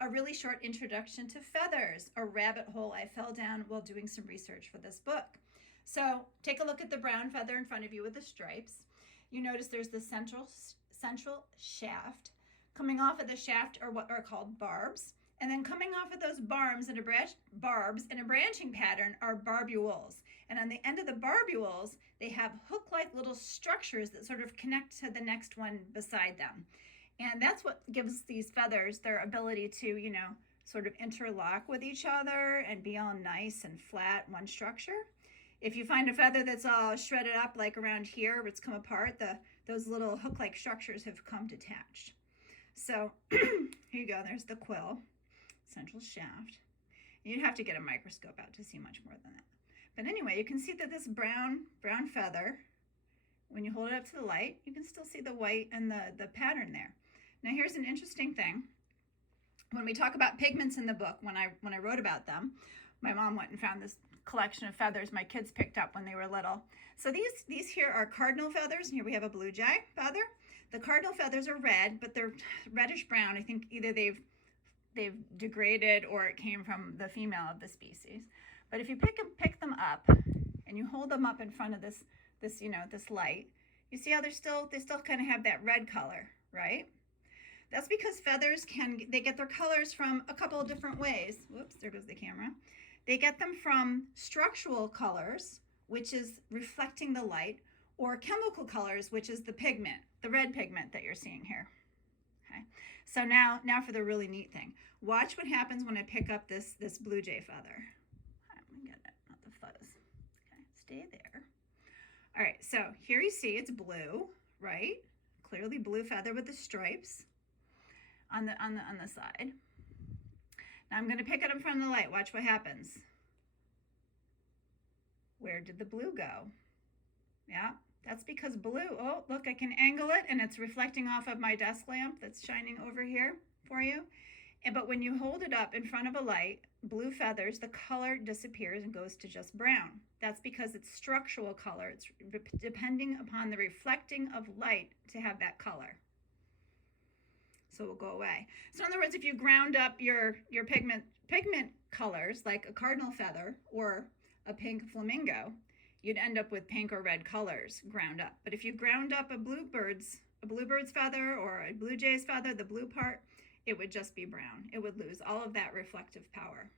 a really short introduction to feathers, a rabbit hole I fell down while doing some research for this book. So take a look at the brown feather in front of you with the stripes. You notice there's the central shaft. Coming off of the shaft are what are called barbs. And then coming off of those barbs in a branching pattern are barbules. And on the end of the barbules, they have hook-like little structures that sort of connect to the next one beside them. And that's what gives these feathers their ability to, sort of interlock with each other and be all nice and flat, one structure. If you find a feather that's all shredded up like around here where it's come apart, those little hook-like structures have come detached. So here you go, there's the quill, central shaft. You'd have to get a microscope out to see much more than that. But anyway, you can see that this brown feather, when you hold it up to the light, you can still see the white and the pattern there. Now here's an interesting thing. When we talk about pigments in the book, when I wrote about them, my mom went and found this collection of feathers my kids picked up when they were little. So these here are cardinal feathers, and here we have a blue jay feather. The cardinal feathers are red, but they're reddish brown. I think either they've degraded or it came from the female of the species. But if you pick them up and you hold them up in front of this light, you see how they still kind of have that red color, right? That's because feathers they get their colors from a couple of different ways. Whoops, there goes the camera. They get them from structural colors, which is reflecting the light, or chemical colors, which is the pigment, the red pigment that you're seeing here. Okay, so now for the really neat thing. Watch what happens when I pick up this blue jay feather. I'm gonna get it, not the fuzz. Okay, stay there. All right, so here you see it's blue, right? Clearly blue feather with the stripes on the side. Now I'm gonna pick it up from the light. Watch what happens. Where did the blue go? Yeah, that's because blue, oh, look, I can angle it and it's reflecting off of my desk lamp that's shining over here for you. But when you hold it up in front of a light, blue feathers, the color disappears and goes to just brown. That's because it's structural color. It's depending upon the reflecting of light to have that color. So it will go away. So in other words, if you ground up your pigment colors, like a cardinal feather or a pink flamingo, you'd end up with pink or red colors ground up. But if you ground up a bluebird's feather or a blue jay's feather, the blue part, it would just be brown. It would lose all of that reflective power.